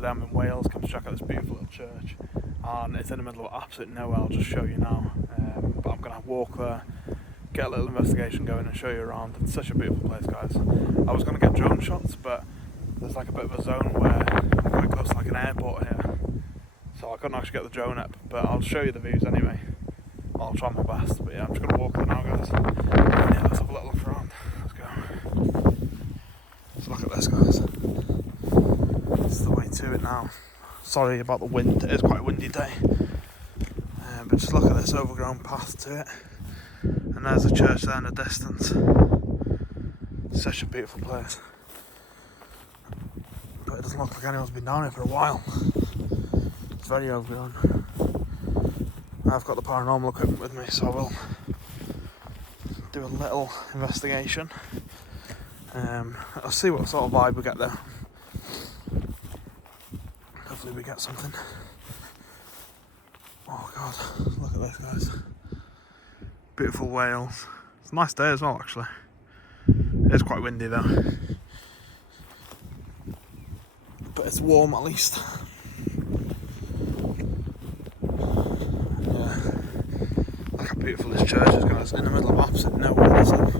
today I'm in Wales, come to check out this beautiful little church, and it's in the middle of absolute nowhere. I'll just show you now, but I'm going to walk there, get a little investigation going and show you around. It's such a beautiful place, guys. I was going to get drone shots, but there's like a bit of a zone where I'm quite close to like an airport here, so I couldn't actually get the drone up, but I'll show you the views anyway. I'll try my best, but yeah, I'm just going to walk there now, guys. Yeah, let's have a little look around. Let's go. Let's look at this, guys. This is the way to it now. Sorry about the wind, it is quite a windy day. But just look at this overgrown path to it. And there's a church there in the distance. Such a beautiful place. But it doesn't look like anyone's been down here for a while. It's very overgrown. I've got the paranormal equipment with me, so I will do a little investigation. I'll see what sort of vibe we get there. Hopefully we get something. Oh god, look at this, guys. Beautiful Wales. It's a nice day as well, actually. It is quite windy though. But it's warm at least. Yeah. Look how beautiful this church is, guys. In the middle of absolute nowhere, isn't it?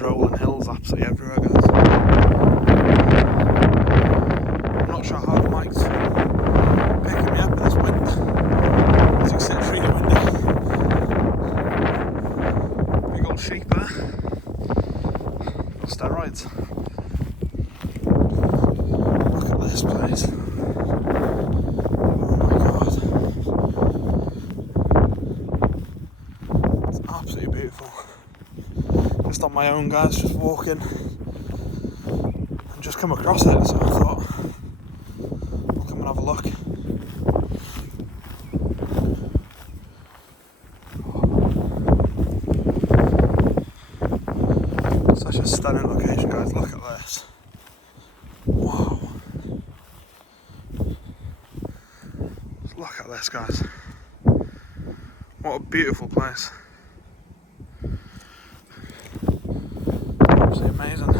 Rolling hills absolutely everywhere, guys. I'm not sure how the mic's picking me up in this wind. As you can see, it's really windy. Big old sheep there. Steroids. Look at this place. Oh my god. It's absolutely beautiful. Just on my own, guys, just walking and just come across it, so I thought I'll come and have a look. Such a stunning location, guys. Look at this. Wow. Look at this, guys. What a beautiful place. Absolutely amazing.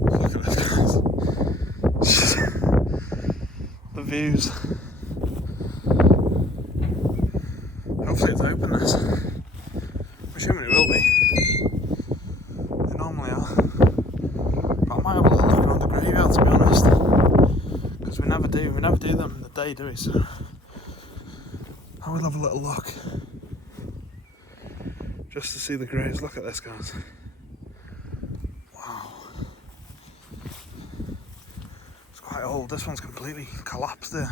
Look at this, guys. The views. Hopefully it's open, this. I'm assuming it will be. They normally are. But I might have a little look around the graveyard, to be honest, because we never do them in the day, do we? So I will have a little look just to see the graves. Look at this, guys. Wow, it's quite old. This one's completely collapsed there,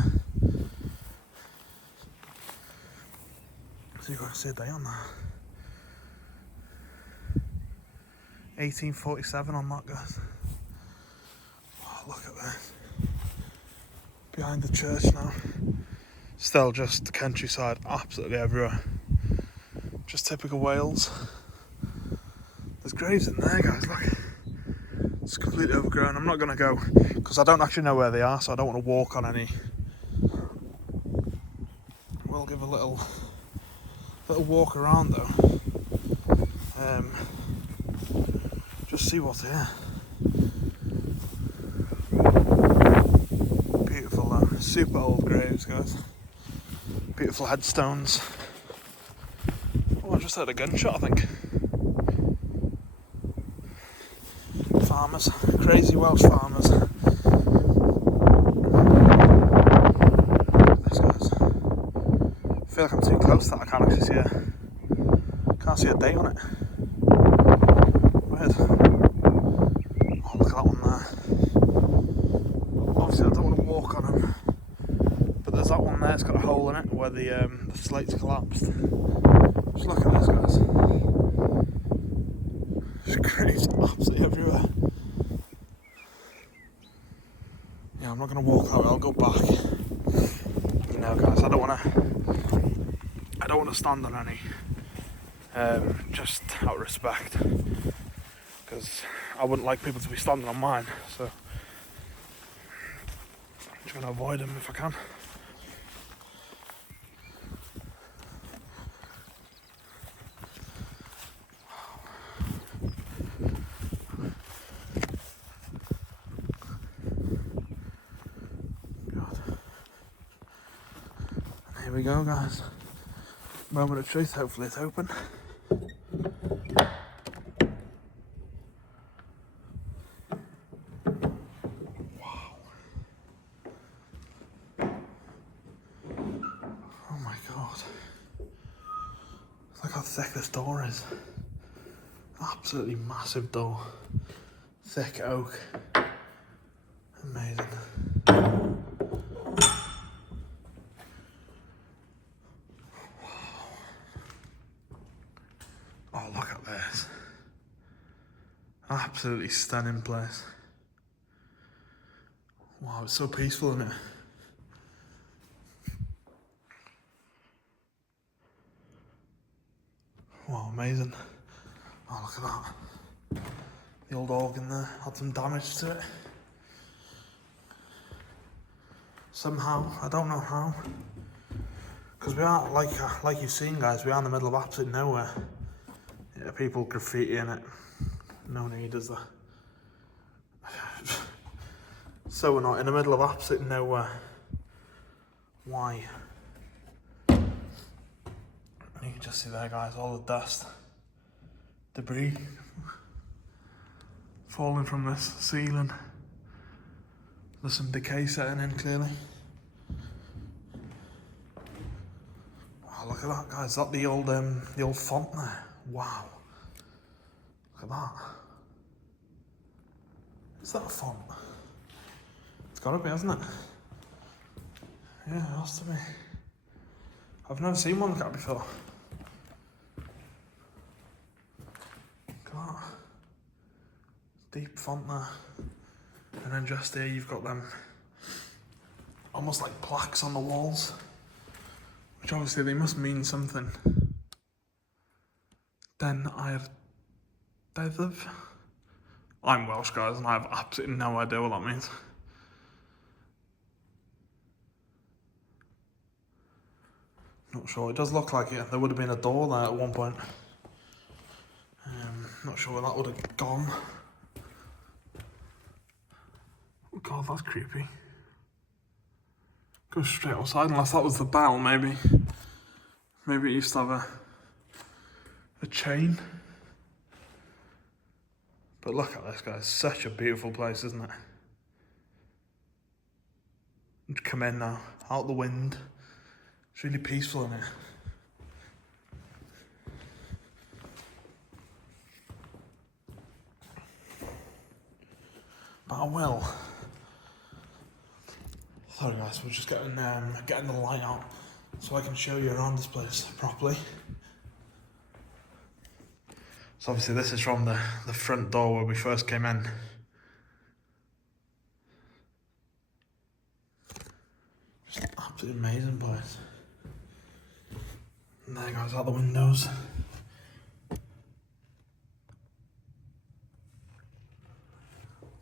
so you got to see a date on that. 1847 on that, guys. Look at this. Behind the church now. Still just the countryside absolutely everywhere. Just typical Wales. There's graves in there, guys, look. It's completely overgrown. I'm not going to go because I don't actually know where they are, so I don't want to walk on any. We'll give a little walk around though. Just see what's here. Super old graves, guys. Beautiful headstones. Oh, I just heard a gunshot, I think. Farmers. Crazy Welsh farmers. This, guys. I feel like I'm too close to that. I can't actually see can't see a date on it. Weird. Oh, look at that one there. Obviously I don't want to walk on them. There's that one there, it's got a hole in it where the slate's collapsed. Just look at this, guys. There's graves absolutely everywhere. Yeah, I'm not going to walk that way, I'll go back. You know, guys, I don't want to stand on any, just out of respect. because I wouldn't like people to be standing on mine, so I'm trying to avoid them if I can. God. Here we go, guys. Moment of truth, hopefully it's open. Oh my god. Look how thick this door is. Absolutely massive door. Thick oak. Amazing. Oh, look at this. Absolutely stunning place. Wow, it's so peaceful, isn't it? Wow, amazing. Oh, look at that. The old organ there had some damage to it. Somehow, I don't know how. Because we are, like you've seen, guys, we are in the middle of absolute nowhere. Yeah, people graffiti in it. No need, is there? So we're not in the middle of absolute nowhere. Why? You can just see there, guys, all the dust, debris falling from this ceiling. There's some decay setting in, clearly. Oh, look at that, guys. Is that the old font there? Wow. Look at that. Is that a font? It's gotta be, hasn't it? Yeah, it has to be. I've never seen one like that before. Look at that. Deep font there. And then just here you've got them almost like plaques on the walls. Which obviously they must mean something. Den Air Deddf. I'm Welsh, guys, and I have absolutely no idea what that means. Not sure. It does look like it. There would have been a door there at one point. Not sure where that would have gone. Oh god, that's creepy. Go straight outside, unless that was the bell, maybe. Maybe it used to have a chain. But look at this, guys. Such a beautiful place, isn't it? Just come in now, out the wind. It's really peaceful in here. But I will. Sorry guys, we're just getting the light out so I can show you around this place properly. So obviously this is from the front door where we first came in. Just absolutely amazing place. And there goes out the windows.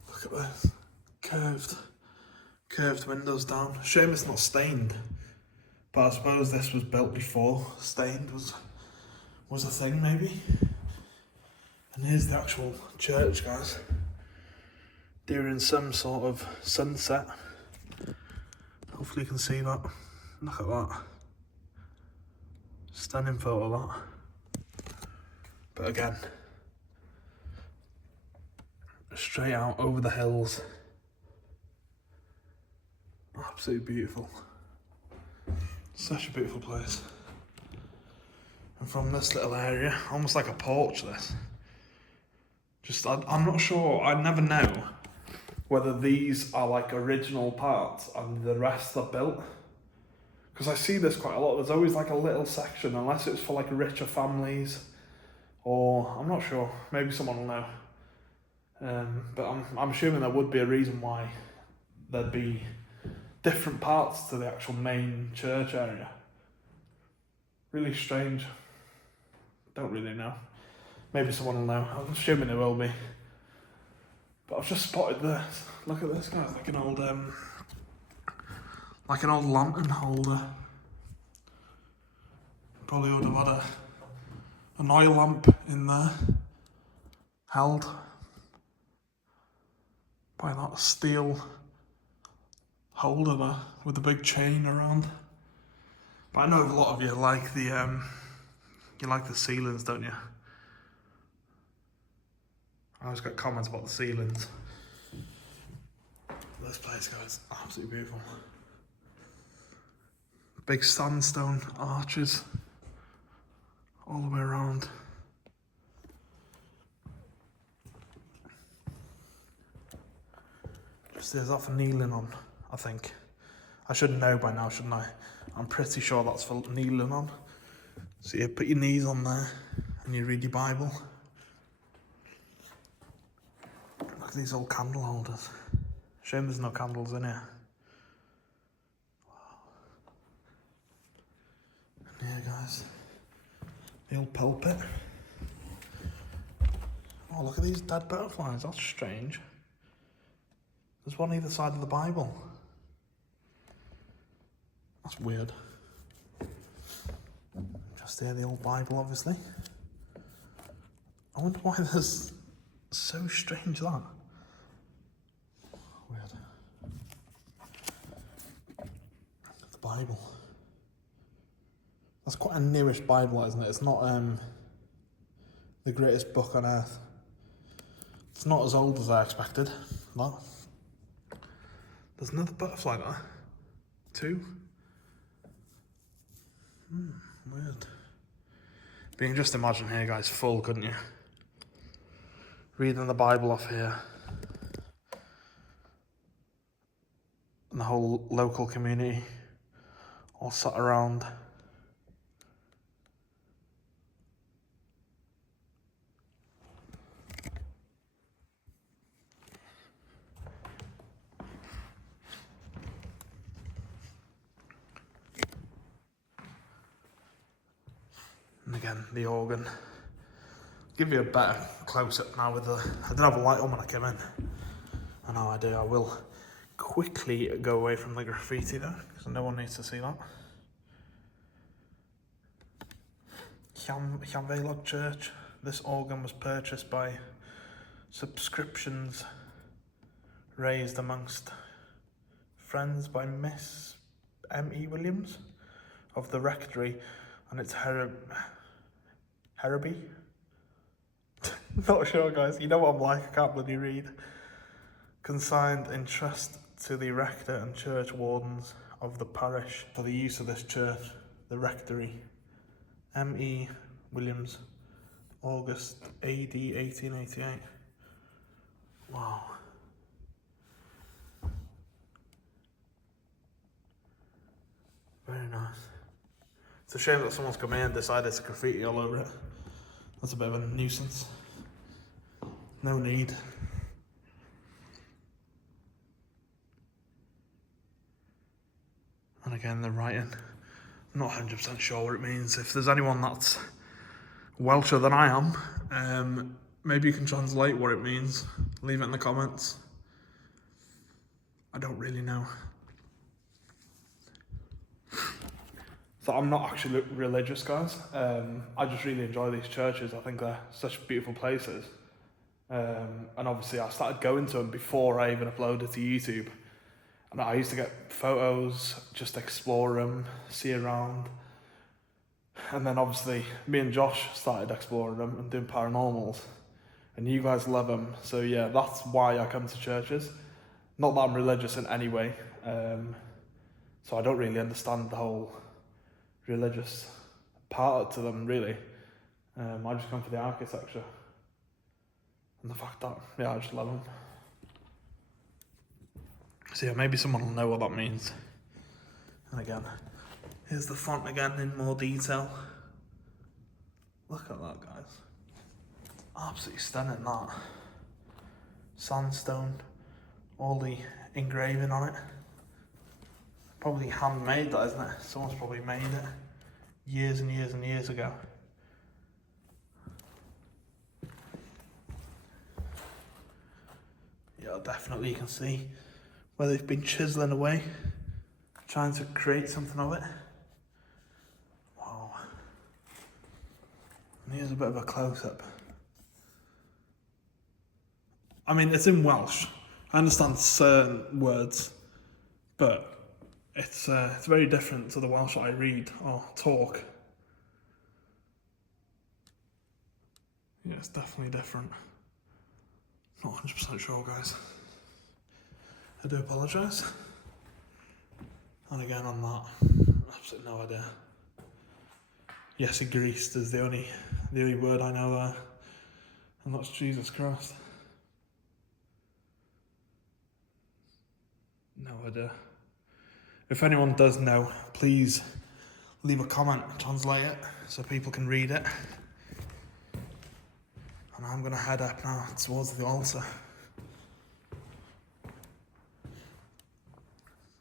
Look at this. Curved windows down. Shame it's not stained. But I suppose this was built before stained was a thing, maybe. And here's the actual church, guys. During some sort of sunset. Hopefully you can see that. Look at that. Stunning photo of that. But again, straight out over the hills. Absolutely beautiful. Such a beautiful place. And from this little area, almost like a porch this. I'm not sure, I never know whether these are like original parts and the rest are built. Because I see this quite a lot. There's always like a little section, unless it's for like richer families, or I'm not sure. Maybe someone will know. But I'm assuming there would be a reason why there'd be different parts to the actual main church area. Really strange. Don't really know. Maybe someone will know. I'm assuming there will be. But I've just spotted this. Look at this, guys, like an old lantern holder. Probably would have had an oil lamp in there, held by that steel holder there with a big chain around. But I know a lot of you like the ceilings, don't you? I always get comments about the ceilings. This place, guys, absolutely beautiful. Big sandstone arches all the way around. There's that for kneeling on, I think. I should know by now, shouldn't I? I'm pretty sure that's for kneeling on. So you put your knees on there and you read your Bible. Look at these old candle holders. Shame there's no candles in here. Wow. And here, guys, the old pulpit. Oh, look at these dead butterflies. That's strange. There's one either side of the Bible. That's weird. Just there, the old Bible, obviously. I wonder why there's so strange that. Weird. The Bible. That's quite a newish Bible, isn't it? It's not the greatest book on earth. It's not as old as I expected. That. There's another butterfly there. 2. Weird. But you can just imagine here, guys, full, couldn't you? Reading the Bible off here. And the whole local community all sat around. And again, the organ. Give you a better close-up now with the... I didn't have a light on when I came in. I know I do. I will quickly go away from the graffiti there, because no one needs to see that. Llanfaelog Church. This organ was purchased by subscriptions raised amongst friends by Miss M.E. Williams of the rectory and its Hereby? Not sure, guys. You know what I'm like, I can't bloody read. Consigned in trust to the rector and church wardens of the parish for the use of this church, the rectory. M.E. Williams, August AD 1888. Wow. Very nice. It's a shame that someone's come in and decided to graffiti all over it. That's a bit of a nuisance. No need. And again, the writing. I'm not 100% sure what it means. If there's anyone that's Welsher than I am, maybe you can translate what it means. Leave it in the comments. I don't really know. So I'm not actually religious, guys. I just really enjoy these churches. I think they're such beautiful places. And obviously I started going to them before I even uploaded to YouTube. And I used to get photos, just explore them, see around. And then obviously me and Josh started exploring them and doing paranormals. And you guys love them. So yeah, that's why I come to churches. Not that I'm religious in any way. So I don't really understand the whole religious part to them, really. I just come for the architecture and the fact that, yeah, I just love them. So yeah, maybe someone will know what that means. And again, here's the font again in more detail. Look at that, guys. Absolutely stunning, that. Sandstone, all the engraving on it. Probably handmade, that, isn't it? Someone's probably made it years and years and years ago. definitely you can see where they've been chiseling away, trying to create something of it. Wow. And here's a bit of a close-up. I mean, it's in Welsh. I understand certain words, but it's very different to the Welsh I read or talk. Yeah, it's definitely different. Not 100% sure, guys. I do apologise. And again on that, absolutely no idea. Yes, greased is the only word I know there, and that's Jesus Christ. No idea. If anyone does know, please leave a comment and translate it so people can read it. And I'm going to head up now towards the altar.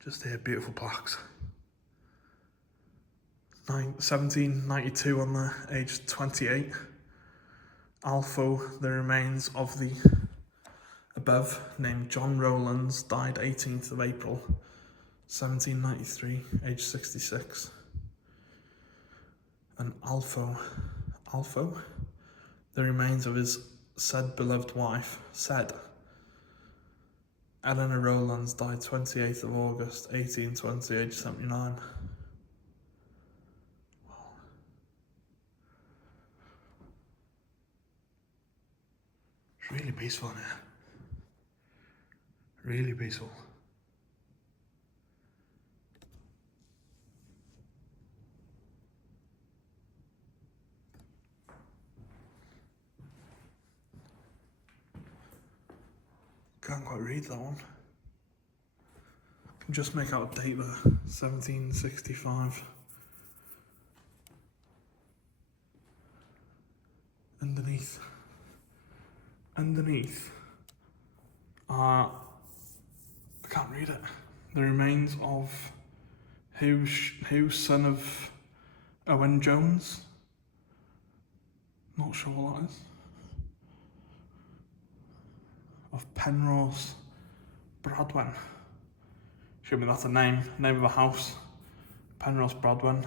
Just here, beautiful plaques. 1792 on there, aged 28. Alpho, the remains of the above, named John Rowlands, died 18th of April, 1793, aged 66. And Alpho, the remains of his said beloved wife, Eleanor Rowlands, died 28th of August, 1820, aged 79. Wow. It's really peaceful in here. Really peaceful. Can't quite read that one. Can just make out a date there, 1765. Underneath I can't read it. The remains of who son of Owen Jones? Not sure what that is. Of Penrose Bradwen. Show me that's a name of a house. Penrose Bradwen.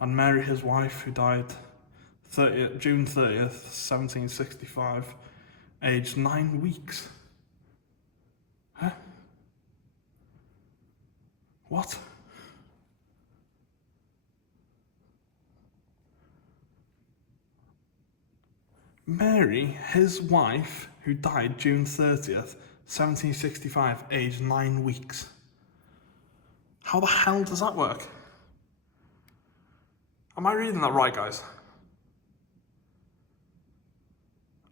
And Mary, his wife, who died June 30th, 1765, aged 9 weeks. Huh? What? Mary, his wife, who died June 30th, 1765, aged 9 weeks. How the hell does that work? Am I reading that right, guys?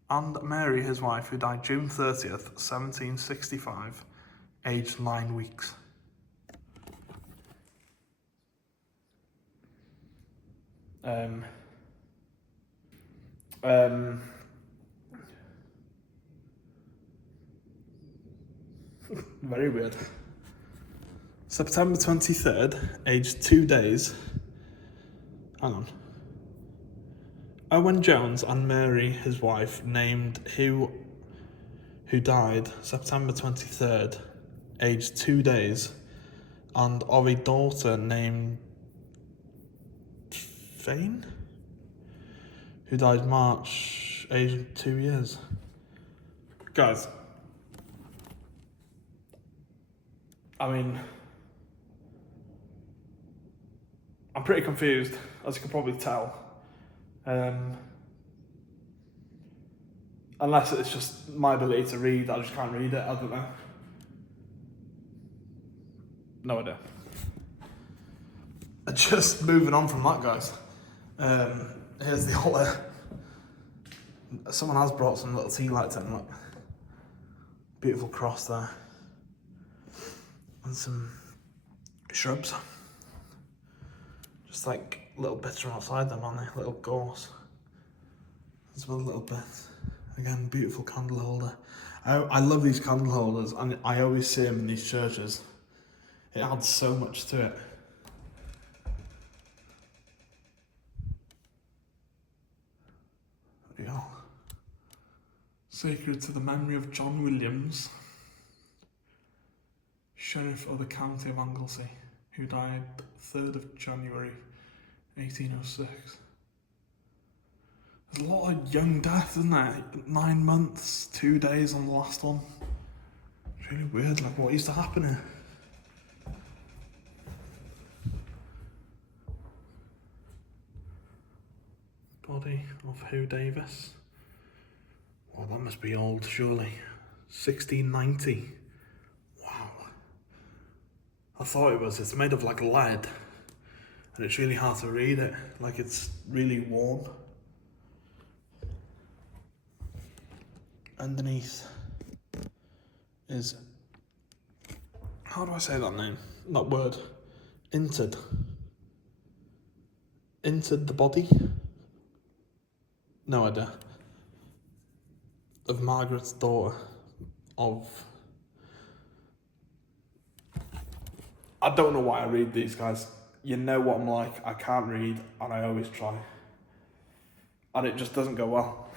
And Mary, his wife, who died June 30th, 1765, aged 9 weeks. Very weird. September 23rd, aged 2 days. Hang on. Owen Jones and Mary, his wife, named who died September 23rd, aged 2 days, and of a daughter named Fane, who died March, aged 2 years. Guys, I mean, I'm pretty confused, as you can probably tell. Unless it's just my ability to read, I just can't read it, I don't know. No idea. Just moving on from that, guys. Here's the altar. Someone has brought some little tea lights in, look. Beautiful cross there. And some shrubs. Just like little bits from outside them, aren't they? Little gorse. As well, a little bit. Again, beautiful candle holder. I love these candle holders, and I always see them in these churches. It adds so much to it. Yeah. Sacred to the memory of John Williams, Sheriff of the County of Anglesey, who died 3rd of January 1806. There's a lot of young death, isn't there? 9 months, 2 days on the last one. It's really weird, like what used to happen here? Body of Hugh Davis. Well, that must be old, surely. 1690. Wow. I thought it was. It's made of like lead. And it's really hard to read it. Like it's really worn. Underneath is... How do I say that name? That word. Entered. Entered the body? No idea. Of Margaret's daughter, I don't know why I read these, guys. You know what I'm like. I can't read, and I always try. And it just doesn't go well.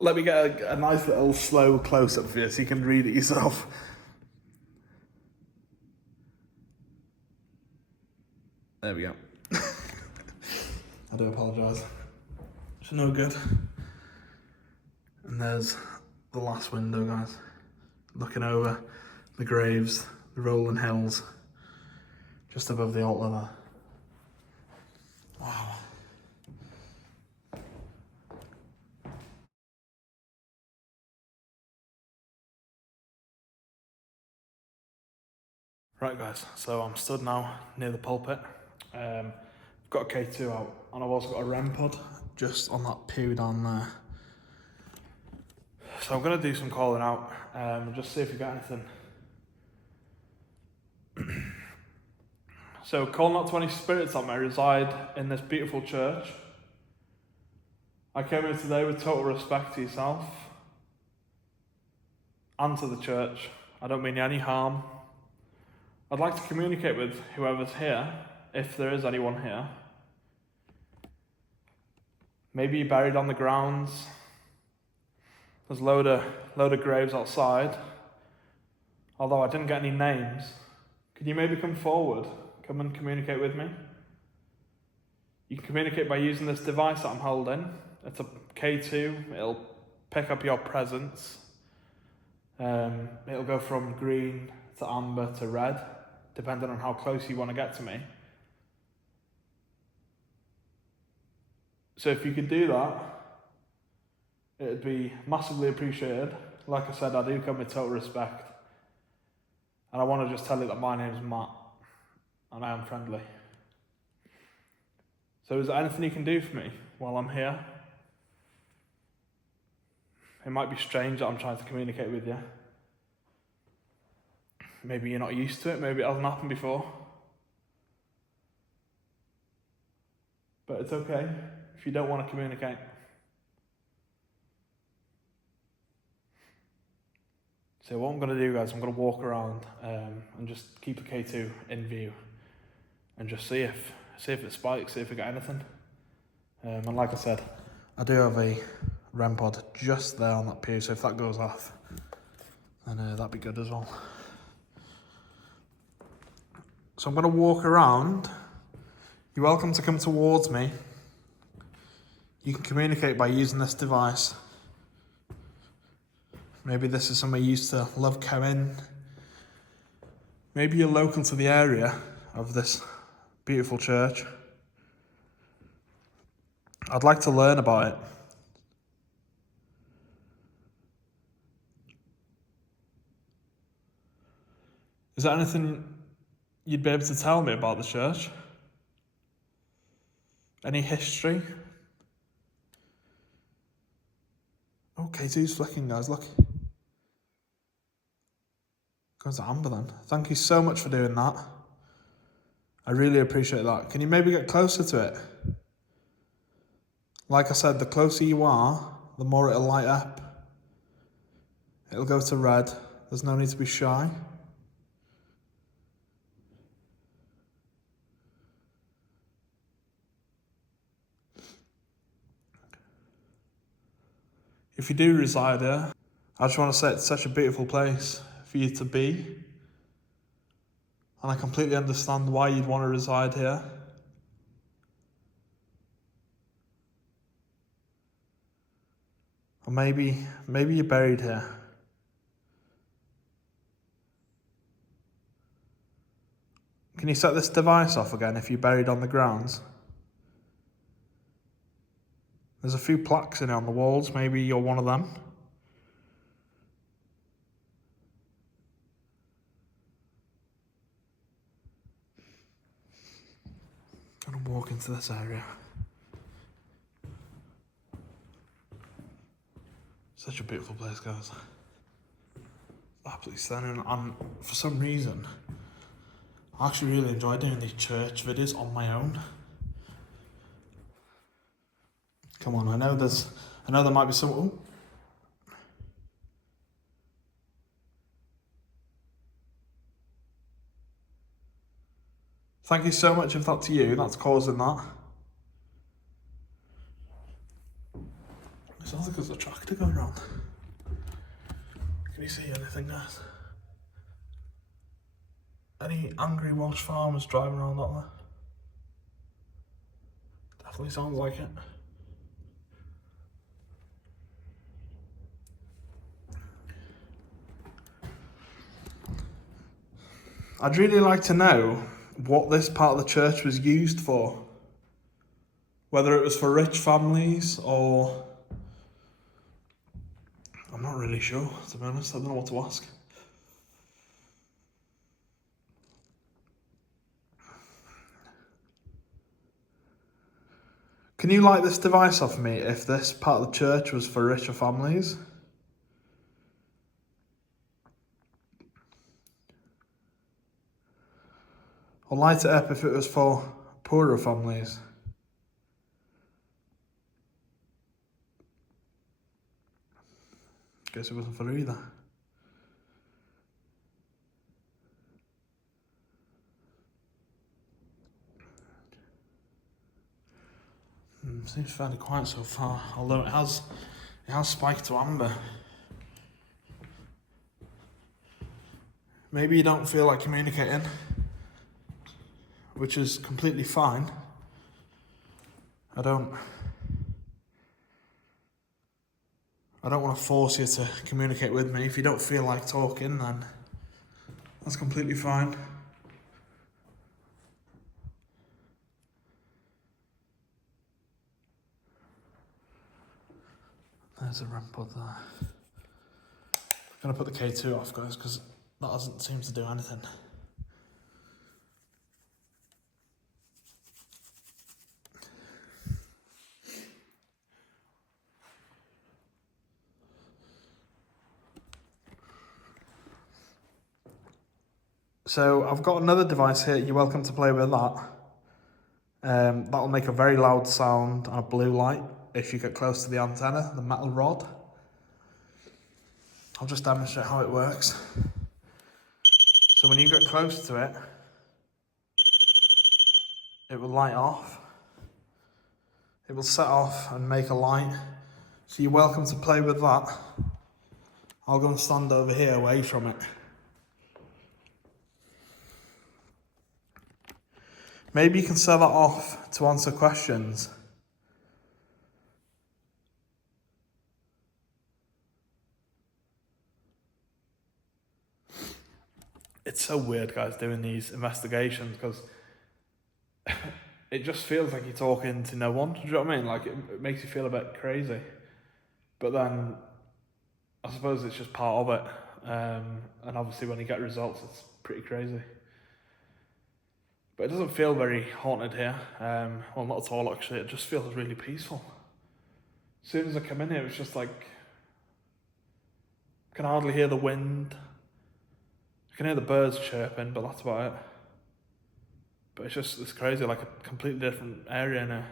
Let me get a nice little slow close-up for you so you can read it yourself. There we go. I do apologise. It's no good. And there's the last window, guys. Looking over the graves, the rolling hills, just above the altar there. Wow. Right, guys, so I'm stood now near the pulpit. I've got a K2 out, and I've also got a REM pod just on that pew down there. So I'm going to do some calling out and just see if we got anything. So calling out to any spirits that may reside in this beautiful church. I came here today with total respect to yourself and to the church. I don't mean any harm. I'd like to communicate with whoever's here, if there is anyone here. Maybe you're buried on the grounds. There's a load of graves outside. Although I didn't get any names. Could you maybe come forward? Come and communicate with me? You can communicate by using this device that I'm holding. It's a K2. It'll pick up your presence. It'll go from green to amber to red, depending on how close you want to get to me. So if you could do that, it'd be massively appreciated. Like I said, I do come with total respect. And I want to just tell you that my name's Matt, and I am friendly. So is there anything you can do for me while I'm here? It might be strange that I'm trying to communicate with you. Maybe you're not used to it, maybe it hasn't happened before. But it's okay if you don't want to communicate. So what I'm going to do, guys, I'm going to walk around and just keep a K2 in view and just see if it spikes, see if we get anything. And like I said, I do have a REM pod just there on that pew, so if that goes off, then that'd be good as well. So I'm going to walk around. You're welcome to come towards me. You can communicate by using this device. Maybe this is somewhere you used to love coming. Maybe you're local to the area of this beautiful church. I'd like to learn about it. Is there anything you'd be able to tell me about the church? Any history? Okay, K2's flicking, guys, look. Goes to amber then. Thank you so much for doing that. I really appreciate that. Can you maybe get closer to it? Like I said, the closer you are, the more it'll light up. It'll go to red. There's no need to be shy. If you do reside here, I just want to say it's such a beautiful place for you to be. And I completely understand why you'd want to reside here. Or maybe you're buried here. Can you set this device off again if you're buried on the grounds? There's a few plaques in it on the walls, maybe you're one of them. I'm gonna walk into this area. Such a beautiful place, guys. Absolutely stunning, and for some reason, I actually really enjoy doing these church videos on my own. Come on, I know there might be some. Ooh. Thank you so much if that's you, that's causing that. It sounds like there's a tractor going around. Can you see anything, guys? Any angry Welsh farmers driving around out there? Definitely sounds like it. I'd really like to know what this part of the church was used for. Whether it was for rich families or... I'm not really sure, to be honest. I don't know what to ask. Can you light this device off me if this part of the church was for richer families? Or light it up if it was for poorer families? Guess it wasn't for either. Seems fairly quiet so far, although it has spiked to amber. Maybe you don't feel like communicating, which is completely fine. I don't want to force you to communicate with me. If you don't feel like talking, then that's completely fine. There's a ramp up there. I'm going to put the K2 off, guys, because that doesn't seem to do anything. So I've got another device here. You're welcome to play with that. That'll make a very loud sound and a blue light if you get close to the antenna, the metal rod. I'll just demonstrate how it works. So when you get close to it, it will light off. It will set off and make a light. So you're welcome to play with that. I'll go and stand over here away from it. Maybe you can set that off to answer questions. It's so weird, guys, doing these investigations, because it just feels like you're talking to no one. Do you know what I mean? Like, it makes you feel a bit crazy. But then, I suppose it's just part of it. And obviously when you get results, it's pretty crazy. But it doesn't feel very haunted here. Well, not at all, actually. It just feels really peaceful. As soon as I come in here, it's just like... I can hardly hear the wind. I can hear the birds chirping, but that's about it. But it's crazy, like a completely different area now.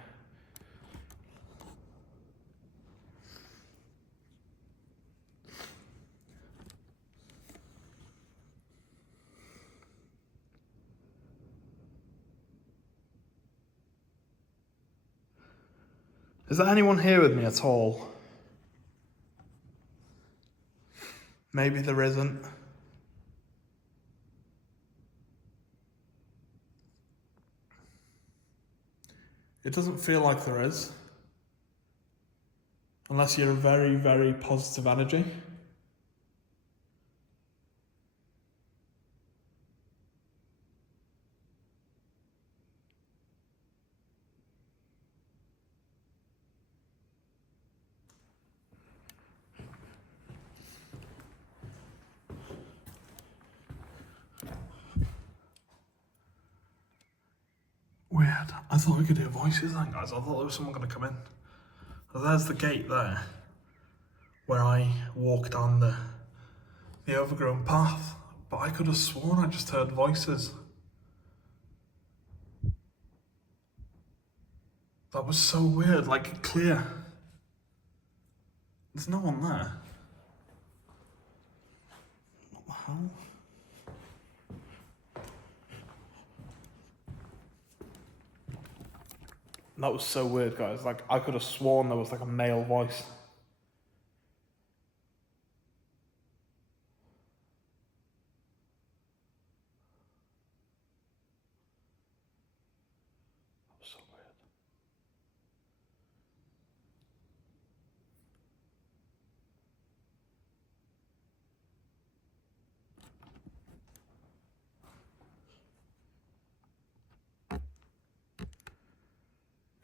Is there anyone here with me at all? Maybe there isn't. It doesn't feel like there is. Unless you're a very, very positive energy. Weird. I thought we could hear voices then, guys. I thought there was someone going to come in. So there's the gate there, where I walk down the overgrown path. But I could have sworn I just heard voices. That was so weird, like clear. There's no one there. What the hell? That was so weird, guys. Like, I could have sworn there was like a male voice. That was so weird.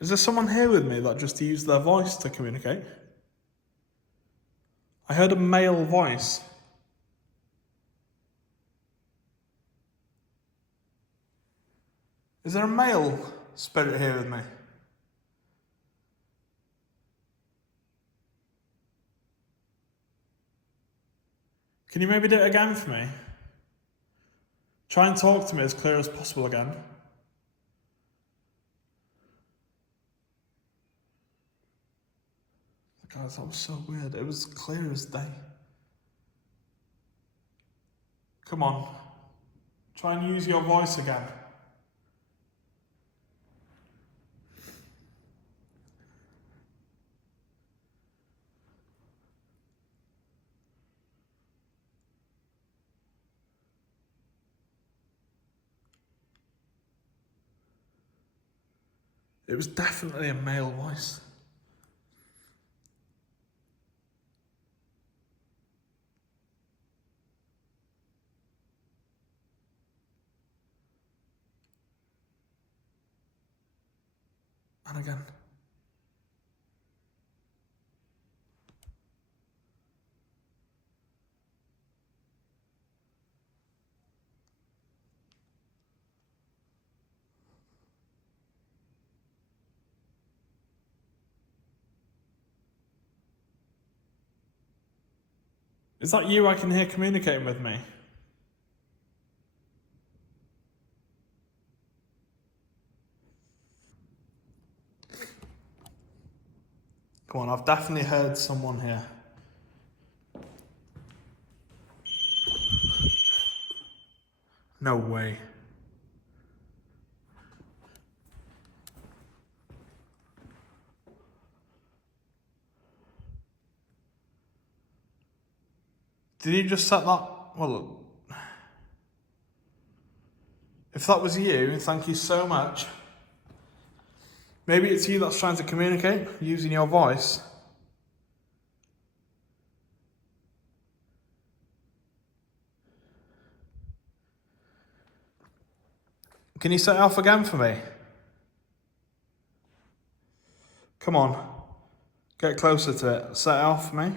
Is there someone here with me that just used their voice to communicate? I heard a male voice. Is there a male spirit here with me? Can you maybe do it again for me? Try and talk to me as clear as possible again. Guys, that was so weird. It was clear as day. Come on. Try and use your voice again. It was definitely a male voice. And again. Is that you I can hear communicating with me? Come on, I've definitely heard someone here. No way. Did you just set that? Well, if that was you, thank you so much. Maybe it's you that's trying to communicate using your voice. Can you set it off again for me? Come on. Get closer to it. Set it off for me.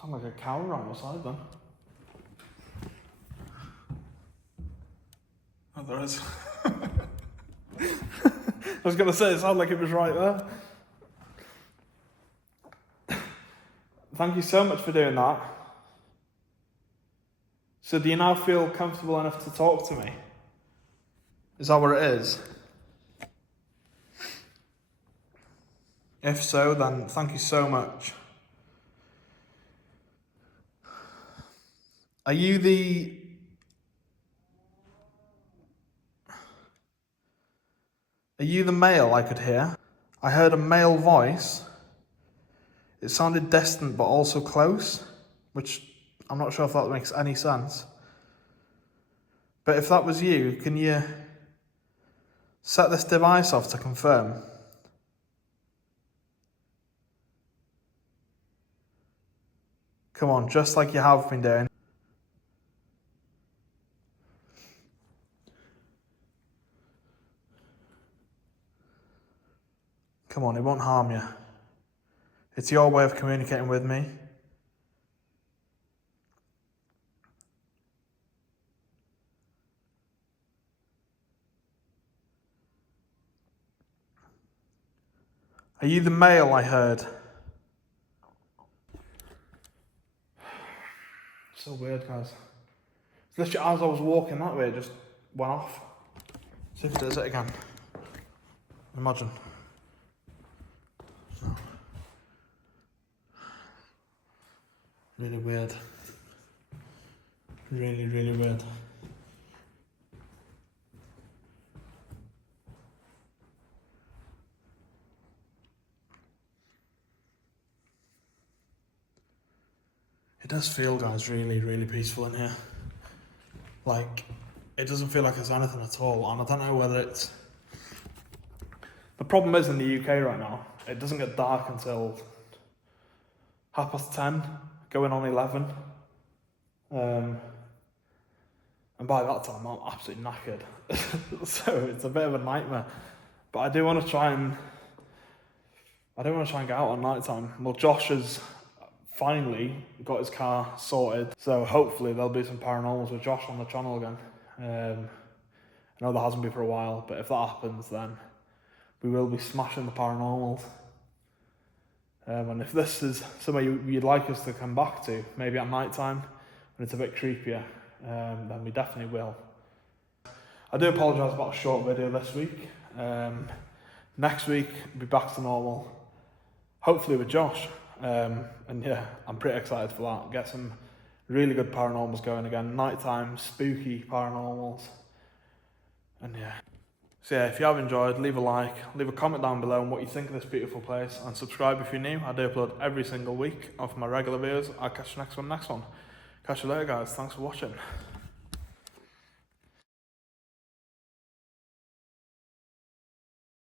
Sound like a cow around the side then. Oh, there is. I was going to say, it sounded like it was right there. Thank you so much for doing that. So do you now feel comfortable enough to talk to me? Is that what it is? If so, then thank you so much. Are you the... Are you the male I could hear? I heard a male voice. It sounded distant but also close, which I'm not sure if that makes any sense. But if that was you, can you set this device off to confirm? Come on, just like you have been doing. Come on, it won't harm you. It's your way of communicating with me. Are you the male I heard? So weird, guys. Literally, as I was walking that way, it just went off. See if it does it again. Imagine. No. Really weird. Really, really weird. It does feel, guys, really, really peaceful in here. Like, it doesn't feel like there's anything at all, and I don't know whether it's... The problem is in the UK right now, it doesn't get dark until 10:30, going on 11. And by that time, I'm absolutely knackered. So it's a bit of a nightmare. But I do want to try and get out at night time. Well, Josh has finally got his car sorted, so hopefully there'll be some paranormals with Josh on the channel again. I know there hasn't been for a while, but if that happens, then we will be smashing the paranormals. And if this is somewhere you'd like us to come back to, maybe at night time when it's a bit creepier, then we definitely will. I do apologise about a short video this week. Next week we'll be back to normal, hopefully with Josh. And yeah, I'm pretty excited for that. Get some really good paranormals going again. Nighttime, spooky paranormals. And yeah. So yeah, if you have enjoyed, leave a like, leave a comment down below on what you think of this beautiful place, and subscribe if you're new. I do upload every single week of my regular videos. I'll catch you next one. Catch you later, guys. Thanks for watching.